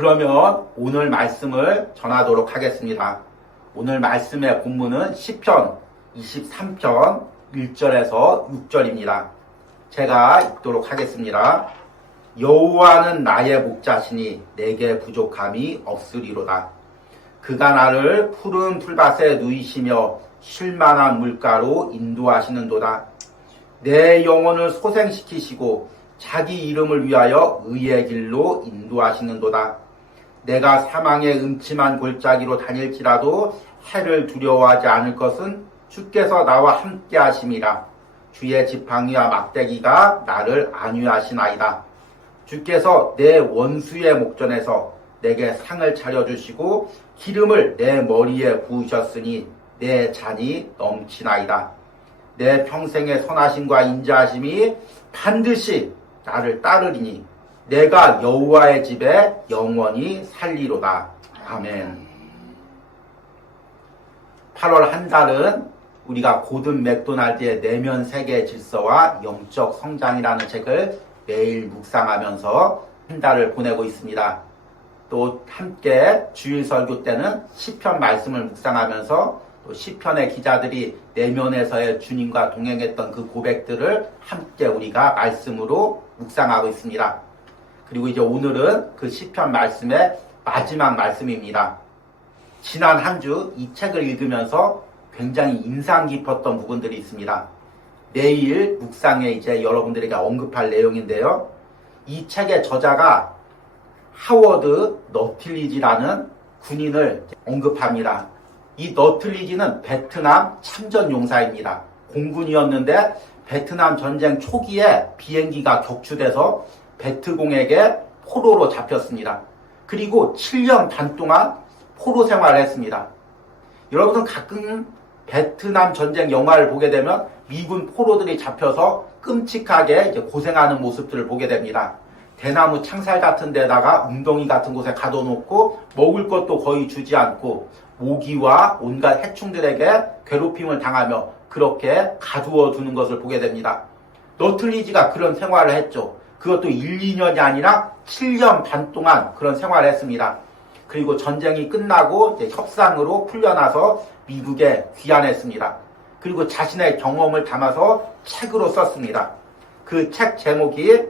그러면 오늘 말씀을 전하도록 하겠습니다. 오늘 말씀의 본문은 시편 23편 1절에서 6절입니다. 제가 읽도록 하겠습니다. 여호와는 나의 목자시니 내게 부족함이 없으리로다. 그가 나를 푸른 풀밭에 누이시며 쉴만한 물가로 인도하시는도다. 내 영혼을 소생시키시고 자기 이름을 위하여 의의 길로 인도하시는도다. 내가 사망의 음침한 골짜기로 다닐지라도 해를 두려워하지 않을 것은 주께서 나와 함께 하심이라. 주의 지팡이와 막대기가 나를 안위하시나이다. 주께서 내 원수의 목전에서 내게 상을 차려주시고 기름을 내 머리에 부으셨으니 내 잔이 넘치나이다. 내 평생의 선하심과 인자하심이 반드시 나를 따르리니 내가 여호와의 집에 영원히 살리로다. 아멘. 8월 한 달은 우리가 고든 맥도날드의 내면 세계 질서와 영적 성장이라는 책을 매일 묵상하면서 한 달을 보내고 있습니다. 또 함께 주일 설교 때는 시편 말씀을 묵상하면서 또 시편의 기자들이 내면에서의 주님과 동행했던 그 고백들을 함께 우리가 말씀으로 묵상하고 있습니다. 그리고 이제 오늘은 그 시편 말씀의 마지막 말씀입니다. 지난 한 주 이 책을 읽으면서 굉장히 인상 깊었던 부분들이 있습니다. 내일 묵상에 이제 여러분들에게 언급할 내용인데요. 이 책의 저자가 하워드 너틀리지라는 군인을 언급합니다. 이 너틀리지는 베트남 참전용사입니다. 공군이었는데 베트남 전쟁 초기에 비행기가 격추돼서 베트공에게 포로로 잡혔습니다. 그리고 7년 반 동안 포로 생활을 했습니다. 여러분은 가끔 베트남 전쟁 영화를 보게 되면 미군 포로들이 잡혀서 끔찍하게 이제 고생하는 모습들을 보게 됩니다. 대나무 창살 같은 데다가 웅덩이 같은 곳에 가둬놓고 먹을 것도 거의 주지 않고 모기와 온갖 해충들에게 괴롭힘을 당하며 그렇게 가두어 두는 것을 보게 됩니다. 너틀리지가 그런 생활을 했죠. 그것도 1, 2년이 아니라 7년 반 동안 그런 생활을 했습니다. 그리고 전쟁이 끝나고 이제 협상으로 풀려나서 미국에 귀환했습니다. 그리고 자신의 경험을 담아서 책으로 썼습니다. 그 책 제목이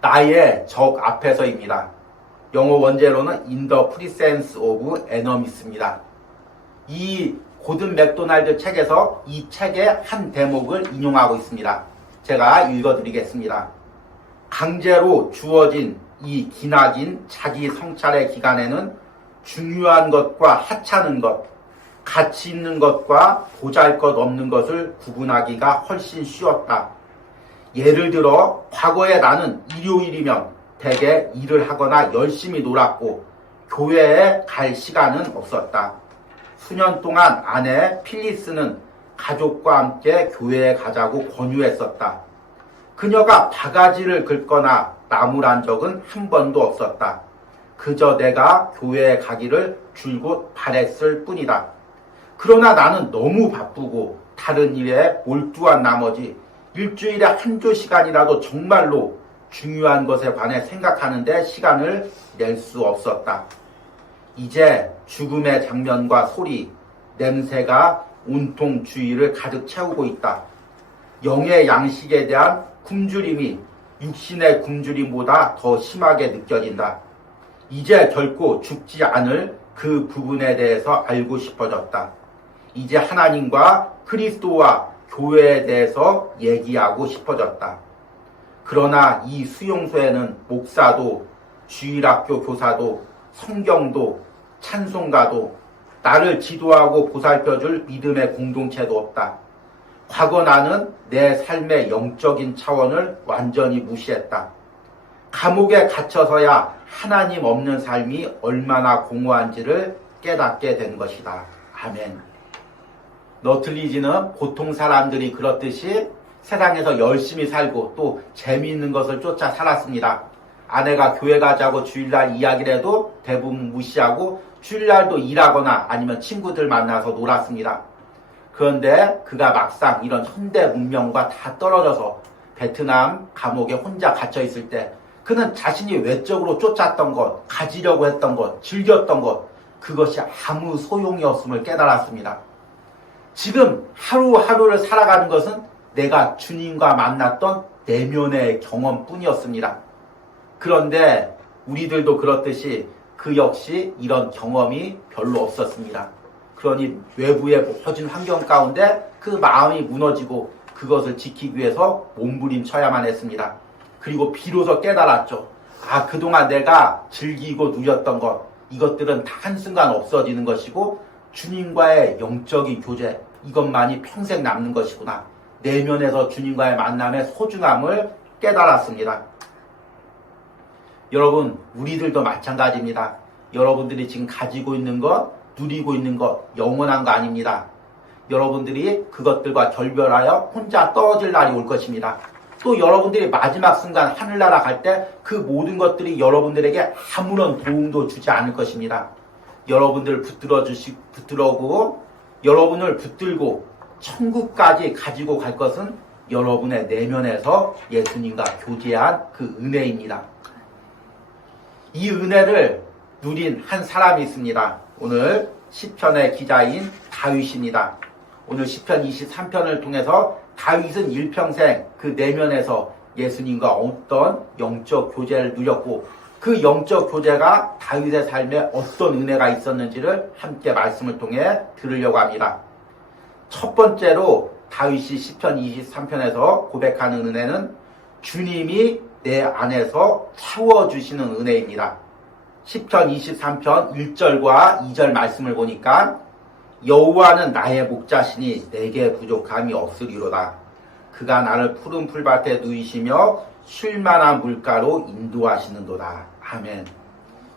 나의 적 앞에서입니다. 영어 원제로는 In the Presence of Enemies 입니다. 이 고든 맥도날드 책에서 이 책의 한 대목을 인용하고 있습니다. 제가 읽어드리겠습니다. 강제로 주어진 이 기나긴 자기 성찰의 기간에는 중요한 것과 하찮은 것, 가치 있는 것과 보잘것없는 것을 구분하기가 훨씬 쉬웠다. 예를 들어 과거에 나는 일요일이면 대개 일을 하거나 열심히 놀았고 교회에 갈 시간은 없었다. 수년 동안 아내 필리스는 가족과 함께 교회에 가자고 권유했었다. 그녀가 바가지를 긁거나 나무란 적은 한 번도 없었다. 그저 내가 교회에 가기를 줄곧 바랬을 뿐이다. 그러나 나는 너무 바쁘고 다른 일에 몰두한 나머지 일주일에 한두 시간이라도 정말로 중요한 것에 관해 생각하는데 시간을 낼 수 없었다. 이제 죽음의 장면과 소리, 냄새가 온통 주위를 가득 채우고 있다. 영의 양식에 대한 굶주림이 육신의 굶주림보다 더 심하게 느껴진다. 이제 결코 죽지 않을 그 부분에 대해서 알고 싶어졌다. 이제 하나님과 그리스도와 교회에 대해서 얘기하고 싶어졌다. 그러나 이 수용소에는 목사도 주일학교 교사도 성경도 찬송가도 나를 지도하고 보살펴줄 믿음의 공동체도 없다. 과거 나는 내 삶의 영적인 차원을 완전히 무시했다. 감옥에 갇혀서야 하나님 없는 삶이 얼마나 공허한지를 깨닫게 된 것이다. 아멘. 너틀리지는 보통 사람들이 그렇듯이 세상에서 열심히 살고 또 재미있는 것을 쫓아 살았습니다. 아내가 교회 가자고 주일날 이야기를 해도 대부분 무시하고 주일날도 일하거나 아니면 친구들 만나서 놀았습니다. 그런데 그가 막상 이런 현대 문명과 다 떨어져서 베트남 감옥에 혼자 갇혀 있을 때 그는 자신이 외적으로 쫓았던 것, 가지려고 했던 것, 즐겼던 것, 그것이 아무 소용이 없음을 깨달았습니다. 지금 하루하루를 살아가는 것은 내가 주님과 만났던 내면의 경험뿐이었습니다. 그런데 우리들도 그렇듯이 그 역시 이런 경험이 별로 없었습니다. 그러니 외부의 모진 환경 가운데 그 마음이 무너지고 그것을 지키기 위해서 몸부림쳐야만 했습니다. 그리고 비로소 깨달았죠. 아, 그동안 내가 즐기고 누렸던 것, 이것들은 다 한순간 없어지는 것이고 주님과의 영적인 교제, 이것만이 평생 남는 것이구나. 내면에서 주님과의 만남의 소중함을 깨달았습니다. 여러분, 우리들도 마찬가지입니다. 여러분들이 지금 가지고 있는 것, 누리고 있는 것, 영원한 거 아닙니다. 여러분들이 그것들과 결별하여 혼자 떨어질 날이 올 것입니다. 또 여러분들이 마지막 순간 하늘나라 갈 때 그 모든 것들이 여러분들에게 아무런 도움도 주지 않을 것입니다. 여러분들을 붙들고 여러분을 붙들고 천국까지 가지고 갈 것은 여러분의 내면에서 예수님과 교제한 그 은혜입니다. 이 은혜를 누린 한 사람이 있습니다. 오늘 시편의 기자인 다윗입니다. 오늘 시편 23편을 통해서 다윗은 일평생 그 내면에서 예수님과 어떤 영적 교제를 누렸고 그 영적 교제가 다윗의 삶에 어떤 은혜가 있었는지를 함께 말씀을 통해 들으려고 합니다. 첫 번째로 다윗이 시편 23편에서 고백하는 은혜는 주님이 내 안에서 채워주시는 은혜입니다. 시편 23편 1절과 2절 말씀을 보니까 여호와는 나의 목자시니 내게 부족함이 없으리로다. 그가 나를 푸른 풀밭에 누이시며 쉴만한 물가로 인도하시는도다. 아멘.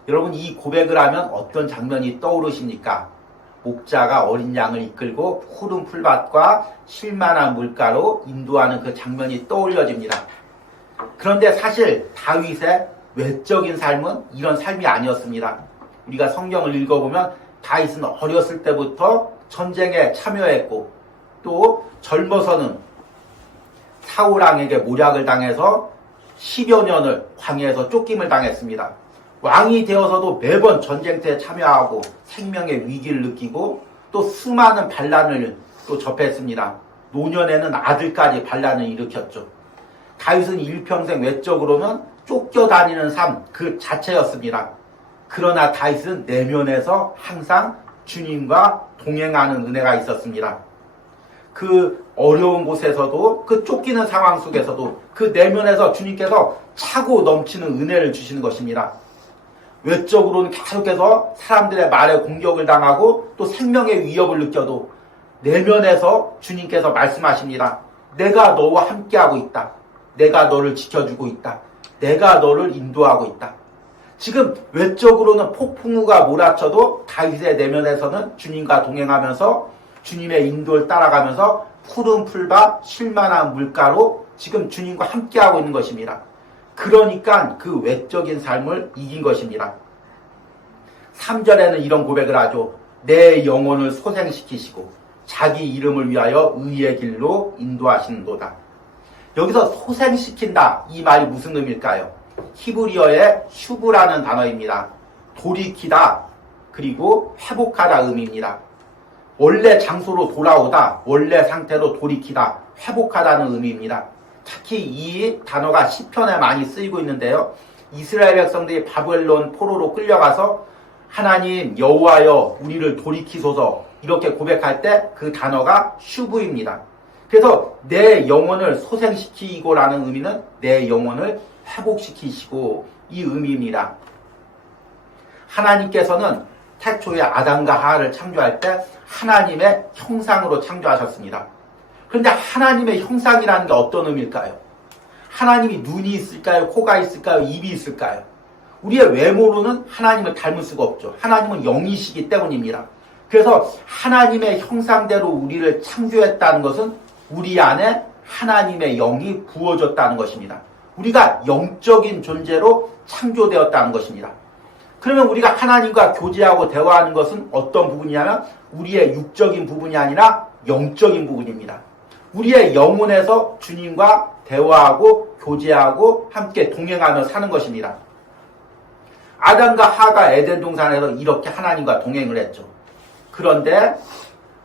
여러분, 이 고백을 하면 어떤 장면이 떠오르십니까? 목자가 어린 양을 이끌고 푸른 풀밭과 쉴만한 물가로 인도하는 그 장면이 떠올려집니다. 그런데 사실 다윗의 외적인 삶은 이런 삶이 아니었습니다. 우리가 성경을 읽어보면 다윗은 어렸을 때부터 전쟁에 참여했고 또 젊어서는 사울왕에게 모략을 당해서 10여 년을 광야에서 쫓김을 당했습니다. 왕이 되어서도 매번 전쟁터에 참여하고 생명의 위기를 느끼고 또 수많은 반란을 또 접했습니다. 노년에는 아들까지 반란을 일으켰죠. 다윗은 일평생 외적으로는 쫓겨다니는 삶 그 자체였습니다. 그러나 다윗은 내면에서 항상 주님과 동행하는 은혜가 있었습니다. 그 어려운 곳에서도 그 쫓기는 상황 속에서도 그 내면에서 주님께서 차고 넘치는 은혜를 주시는 것입니다. 외적으로는 계속해서 사람들의 말에 공격을 당하고 또 생명의 위협을 느껴도 내면에서 주님께서 말씀하십니다. 내가 너와 함께하고 있다. 내가 너를 지켜주고 있다. 내가 너를 인도하고 있다. 지금 외적으로는 폭풍우가 몰아쳐도 다윗의 내면에서는 주님과 동행하면서 주님의 인도를 따라가면서 푸른 풀밭 쉴만한 물가로 지금 주님과 함께하고 있는 것입니다. 그러니까 그 외적인 삶을 이긴 것입니다. 3절에는 이런 고백을 하죠. 내 영혼을 소생시키시고 자기 이름을 위하여 의의 길로 인도하시는도다. 여기서 소생시킨다, 이 말이 무슨 의미일까요? 히브리어의 슈브라는 단어입니다. 돌이키다, 그리고 회복하다 의미입니다. 원래 장소로 돌아오다, 원래 상태로 돌이키다, 회복하다는 의미입니다. 특히 이 단어가 시편에 많이 쓰이고 있는데요. 이스라엘 백성들이 바벨론 포로로 끌려가서 하나님 여호와여 우리를 돌이키소서 이렇게 고백할 때 그 단어가 슈브입니다. 그래서 내 영혼을 소생시키고라는 의미는 내 영혼을 회복시키시고 이 의미입니다. 하나님께서는 태초에 아담과 하와를 창조할 때 하나님의 형상으로 창조하셨습니다. 그런데 하나님의 형상이라는 게 어떤 의미일까요? 하나님이 눈이 있을까요? 코가 있을까요? 입이 있을까요? 우리의 외모로는 하나님을 닮을 수가 없죠. 하나님은 영이시기 때문입니다. 그래서 하나님의 형상대로 우리를 창조했다는 것은 우리 안에 하나님의 영이 부어졌다는 것입니다. 우리가 영적인 존재로 창조되었다는 것입니다. 그러면 우리가 하나님과 교제하고 대화하는 것은 어떤 부분이냐면 우리의 육적인 부분이 아니라 영적인 부분입니다. 우리의 영혼에서 주님과 대화하고 교제하고 함께 동행하며 사는 것입니다. 아담과 하가 에덴 동산에서 이렇게 하나님과 동행을 했죠. 그런데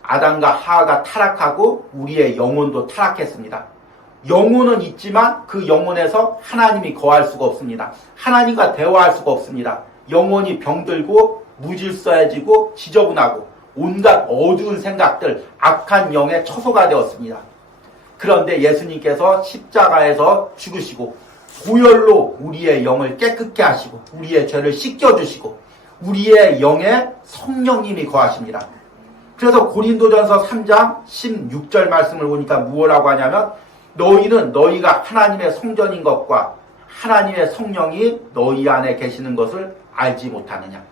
아담과 하가 타락하고 우리의 영혼도 타락했습니다. 영혼은 있지만 그 영혼에서 하나님이 거할 수가 없습니다. 하나님과 대화할 수가 없습니다. 영혼이 병들고 무질서해지고 지저분하고 온갖 어두운 생각들, 악한 영의 처소가 되었습니다. 그런데 예수님께서 십자가에서 죽으시고 보혈로 우리의 영을 깨끗게 하시고 우리의 죄를 씻겨주시고 우리의 영에 성령님이 거하십니다. 그래서 고린도전서 3장 16절 말씀을 보니까 무엇라고 하냐면 너희는 너희가 하나님의 성전인 것과 하나님의 성령이 너희 안에 계시는 것을 알지 못하느냐.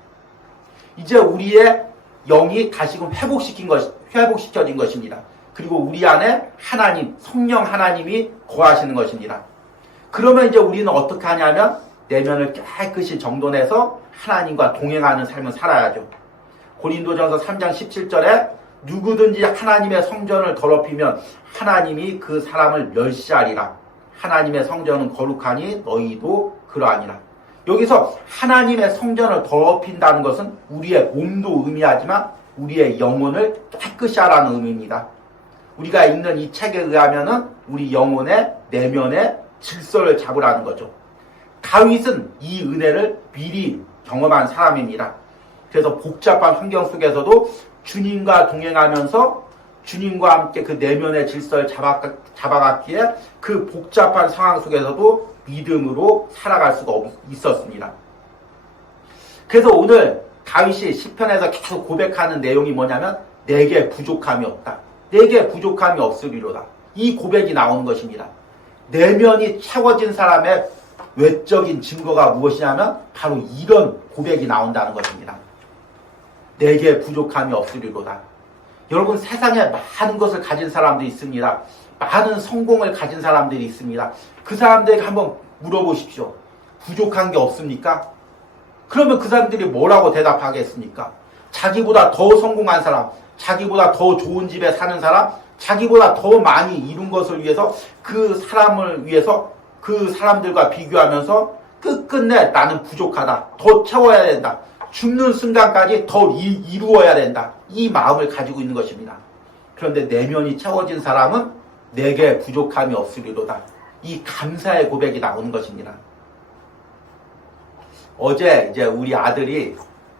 이제 우리의 영이 다시금 회복시켜진 것입니다. 그리고 우리 안에 하나님, 성령 하나님이 거하시는 것입니다. 그러면 이제 우리는 어떻게 하냐면 내면을 깨끗이 정돈해서 하나님과 동행하는 삶을 살아야죠. 고린도전서 3장 17절에 누구든지 하나님의 성전을 더럽히면 하나님이 그 사람을 멸시하리라. 하나님의 성전은 거룩하니 너희도 그러하니라. 여기서 하나님의 성전을 더럽힌다는 것은 우리의 몸도 의미하지만 우리의 영혼을 깨끗이 하라는 의미입니다. 우리가 읽는 이 책에 의하면은 우리 영혼의 내면의 질서를 잡으라는 거죠. 다윗은 이 은혜를 미리 경험한 사람입니다. 그래서 복잡한 환경 속에서도 주님과 동행하면서 주님과 함께 그 내면의 질서를 잡아갔기에 그 복잡한 상황 속에서도 믿음으로 살아갈 수가 있었습니다. 그래서 오늘 다윗이 시편에서 계속 고백하는 내용이 뭐냐면 내게 부족함이 없다. 내게 부족함이 없으리로다. 이 고백이 나오는 것입니다. 내면이 채워진 사람의 외적인 증거가 무엇이냐면 바로 이런 고백이 나온다는 것입니다. 내게 부족함이 없으리로다. 여러분 세상에 많은 것을 가진 사람들이 있습니다. 많은 성공을 가진 사람들이 있습니다. 그 사람들에게 한번 물어보십시오. 부족한 게 없습니까? 그러면 그 사람들이 뭐라고 대답하겠습니까? 자기보다 더 성공한 사람, 자기보다 더 좋은 집에 사는 사람, 자기보다 더 많이 이룬 것을 위해서 그 사람을 위해서 그 사람들과 비교하면서 끝끝내 나는 부족하다. 더 채워야 된다. 죽는 순간까지 더 이루어야 된다. 이 마음을 가지고 있는 것입니다. 그런데 내면이 채워진 사람은 내게 부족함이 없으리로다. 이 감사의 고백이 나오는 것입니다. 어제 이제 우리 아들이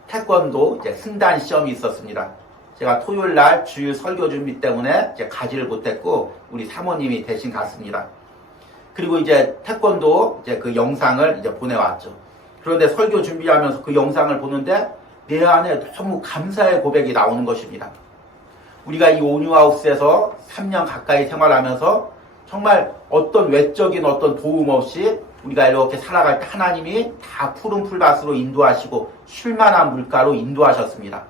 태권도 이제 승단 시험이 있었습니다. 제가 토요일 날 주일 설교 준비 때문에 이제 가지를 못했고 우리 사모님이 대신 갔습니다. 그리고 이제 태권도 이제 그 영상을 이제 보내왔죠. 그런데 설교 준비하면서 그 영상을 보는데 내 안에 너무 감사의 고백이 나오는 것입니다. 우리가 이 온유하우스에서 3년 가까이 생활하면서 정말 어떤 외적인 어떤 도움 없이 우리가 이렇게 살아갈 때 하나님이 다 푸른 풀밭으로 인도하시고 쉴만한 물가로 인도하셨습니다.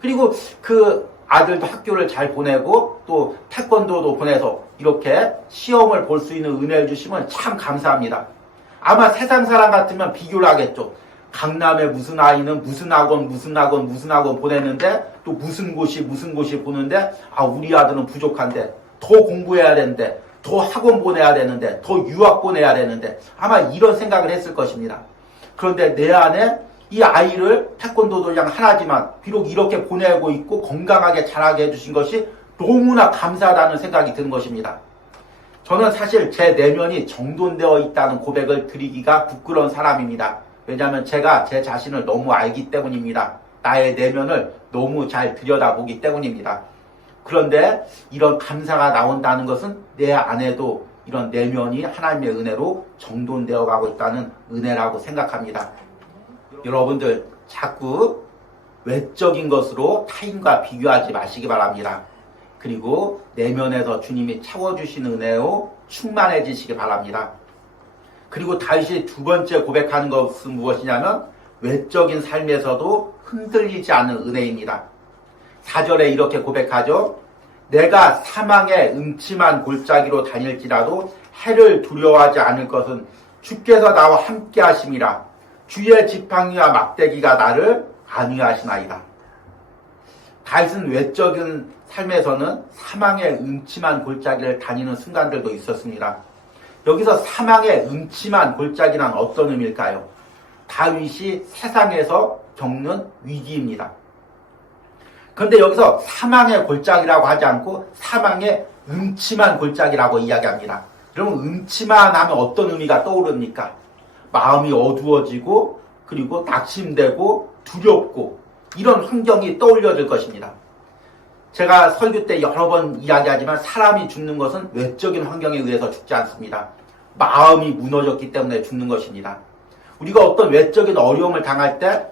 그리고 그 아들도 학교를 잘 보내고 또 태권도도 보내서 이렇게 시험을 볼 수 있는 은혜를 주시면 참 감사합니다. 아마 세상 사람 같으면 비교를 하겠죠. 강남의 무슨 아이는 무슨 학원 보냈는데 또 무슨 곳이 보는데 우리 아들은 부족한데 더 공부해야 되는데 더 학원 보내야 되는데 더 유학 보내야 되는데 아마 이런 생각을 했을 것입니다. 그런데 내 안에 이 아이를 태권도도 그냥 하나지만 비록 이렇게 보내고 있고 건강하게 자라게 해주신 것이 너무나 감사하다는 생각이 드는 것입니다. 저는 사실 제 내면이 정돈되어 있다는 고백을 드리기가 부끄러운 사람입니다. 왜냐하면 제가 제 자신을 너무 알기 때문입니다. 나의 내면을 너무 잘 들여다보기 때문입니다. 그런데 이런 감사가 나온다는 것은 내 안에도 이런 내면이 하나님의 은혜로 정돈되어 가고 있다는 은혜라고 생각합니다. 여러분들 자꾸 외적인 것으로 타인과 비교하지 마시기 바랍니다. 그리고 내면에서 주님이 채워주시는 은혜로 충만해지시기 바랍니다. 그리고 다윗이 두 번째 고백하는 것은 무엇이냐면 외적인 삶에서도 흔들리지 않는 은혜입니다. 4절에 이렇게 고백하죠. 내가 사망의 음침한 골짜기로 다닐지라도 해를 두려워하지 않을 것은 주께서 나와 함께 하심이라. 주의 지팡이와 막대기가 나를 안위하시나이다. 다윗은 외적인 삶에서는 사망의 음침한 골짜기를 다니는 순간들도 있었습니다. 여기서 사망의 음침한 골짜기란 어떤 의미일까요? 다윗이 세상에서 겪는 위기입니다. 그런데 여기서 사망의 골짜기라고 하지 않고 사망의 음침한 골짜기라고 이야기합니다. 여러분, 음침한 하면 어떤 의미가 떠오릅니까? 마음이 어두워지고 그리고 낙심되고 두렵고 이런 환경이 떠올려질 것입니다. 제가 설교 때 여러 번 이야기하지만 사람이 죽는 것은 외적인 환경에 의해서 죽지 않습니다. 마음이 무너졌기 때문에 죽는 것입니다. 우리가 어떤 외적인 어려움을 당할 때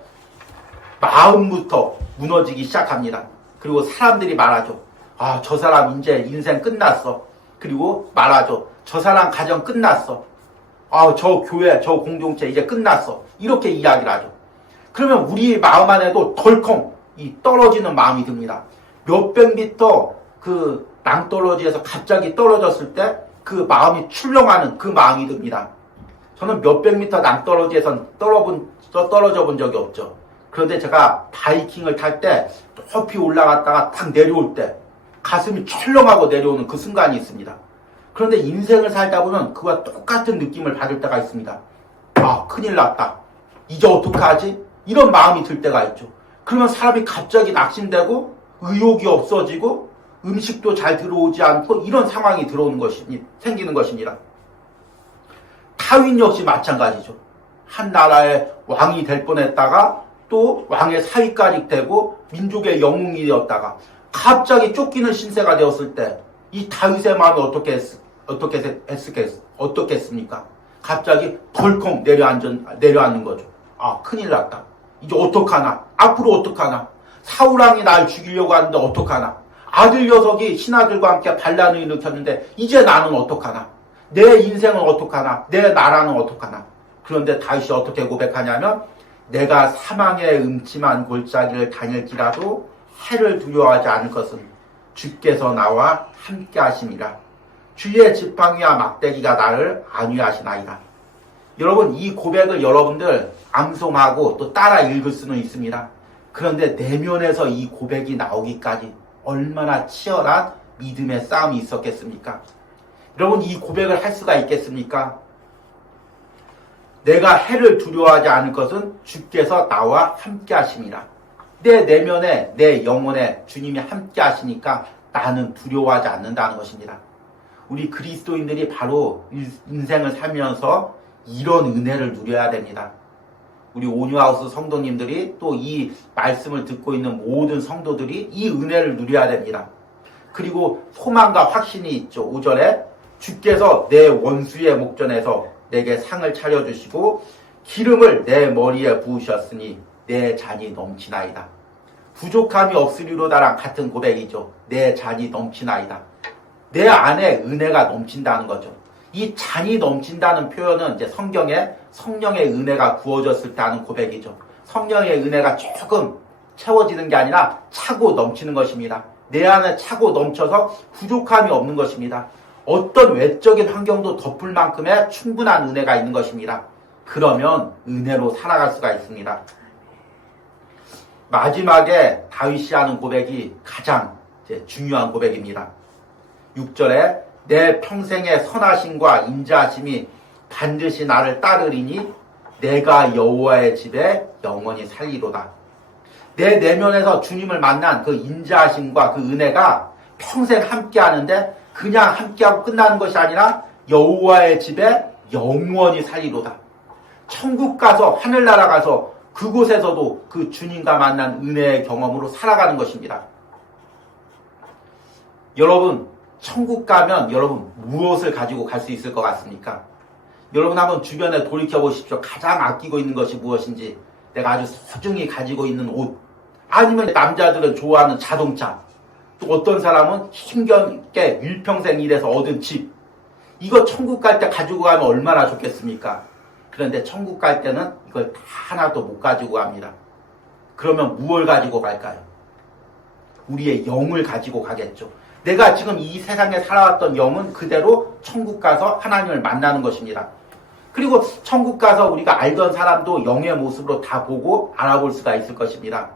마음부터 무너지기 시작합니다. 그리고 사람들이 말하죠. 아, 저 사람 이제 인생 끝났어. 그리고 말하죠. 저 사람 가정 끝났어. 아, 저 교회, 저 공동체 이제 끝났어. 이렇게 이야기를 하죠. 그러면 우리 마음 안에도 덜컹 이 떨어지는 마음이 듭니다. 몇백 미터 그 낭떠러지에서 갑자기 떨어졌을 때 그 마음이 출렁하는 그 마음이 듭니다. 저는 몇백 미터 낭떠러지에선 떨어져 본 적이 없죠. 그런데 제가 바이킹을 탈 때 높이 올라갔다가 딱 내려올 때 가슴이 철렁하고 내려오는 그 순간이 있습니다. 그런데 인생을 살다 보면 그와 똑같은 느낌을 받을 때가 있습니다. 아, 큰일 났다. 이제 어떡하지? 이런 마음이 들 때가 있죠. 그러면 사람이 갑자기 낙심되고 의욕이 없어지고 음식도 잘 들어오지 않고 이런 상황이 생기는 것입니다. 다윗 역시 마찬가지죠. 한 나라의 왕이 될 뻔했다가 또 왕의 사위까지 되고 민족의 영웅이 되었다가 갑자기 쫓기는 신세가 되었을 때 이 다윗의 마음이 어떻겠습니까? 갑자기 덜컹 내려앉는 거죠. 아, 큰일 났다. 이제 어떡하나? 앞으로 어떡하나? 사울왕이 날 죽이려고 하는데 어떡하나? 아들 녀석이 신하들과 함께 반란을 일으켰는데 이제 나는 어떡하나? 내 인생은 어떡하나? 내 나라는 어떡하나? 그런데 다윗이 어떻게 고백하냐면 내가 사망의 음침한 골짜기를 다닐지라도 해를 두려워하지 않을 것은 주께서 나와 함께 하심이라. 주의 지팡이와 막대기가 나를 안위하시나이다. 여러분, 이 고백을 여러분들 암송하고 또 따라 읽을 수는 있습니다. 그런데 내면에서 이 고백이 나오기까지 얼마나 치열한 믿음의 싸움이 있었겠습니까? 여러분, 이 고백을 할 수가 있겠습니까? 내가 해를 두려워하지 않을 것은 주께서 나와 함께 하심이라. 내 내면에 내 영혼에 주님이 함께 하시니까 나는 두려워하지 않는다는 것입니다. 우리 그리스도인들이 바로 인생을 살면서 이런 은혜를 누려야 됩니다. 우리 온유하우스 성도님들이 또 이 말씀을 듣고 있는 모든 성도들이 이 은혜를 누려야 됩니다. 그리고 소망과 확신이 있죠. 5절에 주께서 내 원수의 목전에서 내게 상을 차려주시고 기름을 내 머리에 부으셨으니 내 잔이 넘치나이다. 부족함이 없으리로다랑 같은 고백이죠. 내 잔이 넘치나이다. 내 안에 은혜가 넘친다는 거죠. 이 잔이 넘친다는 표현은 이제 성경에 성령의 은혜가 부어졌을 때 하는 고백이죠. 성령의 은혜가 조금 채워지는 게 아니라 차고 넘치는 것입니다. 내 안에 차고 넘쳐서 부족함이 없는 것입니다. 어떤 외적인 환경도 덮을 만큼의 충분한 은혜가 있는 것입니다. 그러면 은혜로 살아갈 수가 있습니다. 마지막에 다윗이 하는 고백이 가장 중요한 고백입니다. 6절에 내 평생의 선하심과 인자하심이 반드시 나를 따르리니 내가 여호와의 집에 영원히 살리로다. 내 내면에서 주님을 만난 그 인자하심과 그 은혜가 평생 함께 하는데 그냥 함께하고 끝나는 것이 아니라 여호와의 집에 영원히 살리로다. 천국 가서 하늘나라 가서 그곳에서도 그 주님과 만난 은혜의 경험으로 살아가는 것입니다. 여러분, 천국 가면 여러분 무엇을 가지고 갈 수 있을 것 같습니까? 여러분 한번 주변에 돌이켜 보십시오. 가장 아끼고 있는 것이 무엇인지. 내가 아주 소중히 가지고 있는 옷, 아니면 남자들은 좋아하는 자동차, 또 어떤 사람은 힘겹게 일평생 일해서 얻은 집. 이거 천국 갈 때 가지고 가면 얼마나 좋겠습니까? 그런데 천국 갈 때는 이걸 다 하나도 못 가지고 갑니다. 그러면 무엇을 가지고 갈까요? 우리의 영을 가지고 가겠죠. 내가 지금 이 세상에 살아왔던 영은 그대로 천국 가서 하나님을 만나는 것입니다. 그리고 천국 가서 우리가 알던 사람도 영의 모습으로 다 보고 알아볼 수가 있을 것입니다.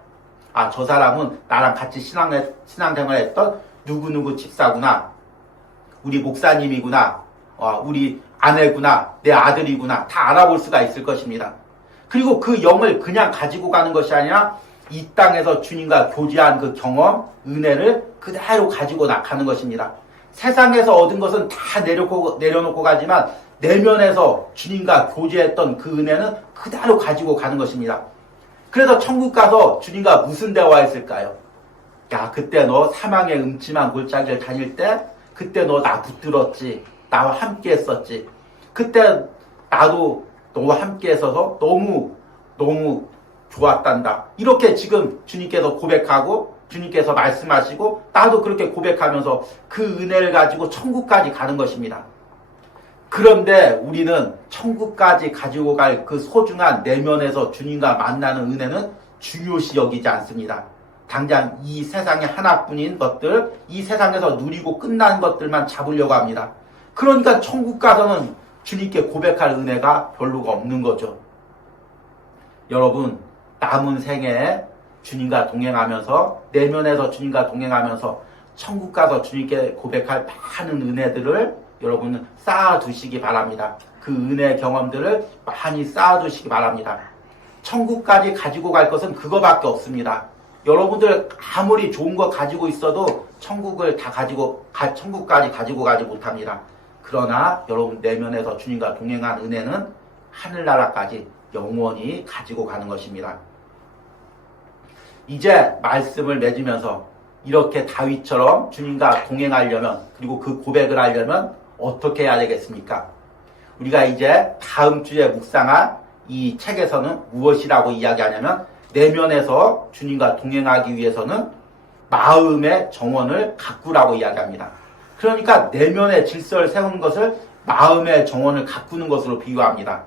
아, 저 사람은 나랑 같이 신앙생활 했던 누구누구 집사구나. 우리 목사님이구나. 우리 아내구나, 내 아들이구나 다 알아볼 수가 있을 것입니다. 그리고 그 영을 그냥 가지고 가는 것이 아니라 이 땅에서 주님과 교제한 그 경험, 은혜를 그대로 가지고 나가는 것입니다. 세상에서 얻은 것은 다 내려놓고 가지만 내면에서 주님과 교제했던 그 은혜는 그대로 가지고 가는 것입니다. 그래서 천국 가서 주님과 무슨 대화했을까요? 야, 그때 너 사망의 음침한 골짜기를 다닐 때 그때 너 나 붙들었지. 나와 함께 했었지. 그때 나도 너와 함께 있어서 너무 좋았단다. 이렇게 지금 주님께서 고백하고 주님께서 말씀하시고 나도 그렇게 고백하면서 그 은혜를 가지고 천국까지 가는 것입니다. 그런데 우리는 천국까지 가지고 갈 그 소중한 내면에서 주님과 만나는 은혜는 중요시 여기지 않습니다. 당장 이 세상에 하나뿐인 것들, 이 세상에서 누리고 끝난 것들만 잡으려고 합니다. 그러니까 천국 가서는 주님께 고백할 은혜가 별로가 없는 거죠. 여러분, 남은 생에 주님과 동행하면서 내면에서 주님과 동행하면서 천국 가서 주님께 고백할 많은 은혜들을 여러분은 쌓아두시기 바랍니다. 그 은혜 경험들을 많이 쌓아두시기 바랍니다. 천국까지 가지고 갈 것은 그거밖에 없습니다. 여러분들 아무리 좋은 거 가지고 있어도 천국까지 가지고 가지 못합니다. 그러나 여러분 내면에서 주님과 동행한 은혜는 하늘나라까지 영원히 가지고 가는 것입니다. 이제 말씀을 맺으면서 이렇게 다윗처럼 주님과 동행하려면 그리고 그 고백을 하려면 어떻게 해야 되겠습니까? 우리가 이제 다음 주에 묵상할 이 책에서는 무엇이라고 이야기하냐면 내면에서 주님과 동행하기 위해서는 마음의 정원을 가꾸라고 이야기합니다. 그러니까 내면의 질서를 세우는 것을 마음의 정원을 가꾸는 것으로 비유합니다.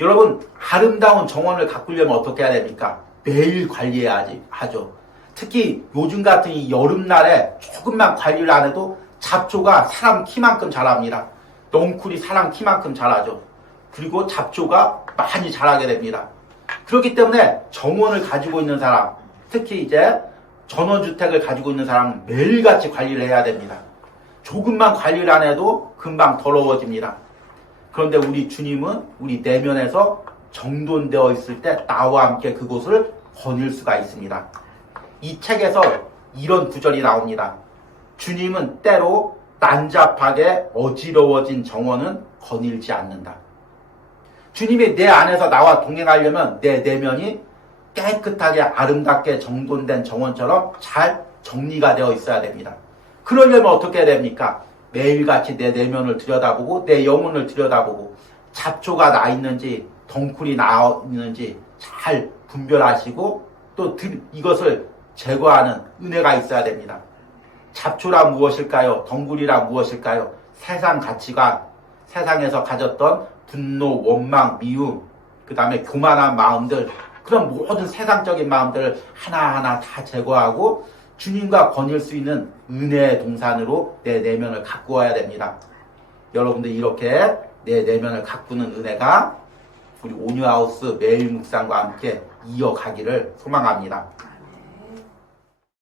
여러분, 아름다운 정원을 가꾸려면 어떻게 해야 됩니까? 매일 관리해야 하죠. 특히 요즘 같은 이 여름날에 조금만 관리를 안 해도 잡초가 사람 키만큼 자랍니다. 넝쿨이 사람 키만큼 자라죠. 그리고 잡초가 많이 자라게 됩니다. 그렇기 때문에 정원을 가지고 있는 사람, 특히 이제 전원주택을 가지고 있는 사람은 매일같이 관리를 해야 됩니다. 조금만 관리를 안 해도 금방 더러워집니다. 그런데 우리 주님은 우리 내면에서 정돈되어 있을 때 나와 함께 그곳을 거닐 수가 있습니다. 이 책에서 이런 구절이 나옵니다. 주님은 때로 난잡하게 어지러워진 정원은 거닐지 않는다. 주님이 내 안에서 나와 동행하려면 내 내면이 깨끗하게 아름답게 정돈된 정원처럼 잘 정리가 되어 있어야 됩니다. 그러려면 어떻게 해야 됩니까? 매일같이 내 내면을 들여다보고 내 영혼을 들여다보고 잡초가 나 있는지 덩쿨이 나 있는지 잘 분별하시고 또 이것을 제거하는 은혜가 있어야 됩니다. 잡초란 무엇일까요? 덩굴이란 무엇일까요? 세상 가치관, 세상에서 가졌던 분노, 원망, 미움, 그 다음에 교만한 마음들, 그런 모든 세상적인 마음들을 하나하나 다 제거하고 주님과 거닐 수 있는 은혜의 동산으로 내 내면을 가꾸어야 됩니다. 여러분들 이렇게 내 내면을 가꾸는 은혜가 우리 온유하우스 매일 묵상과 함께 이어가기를 소망합니다.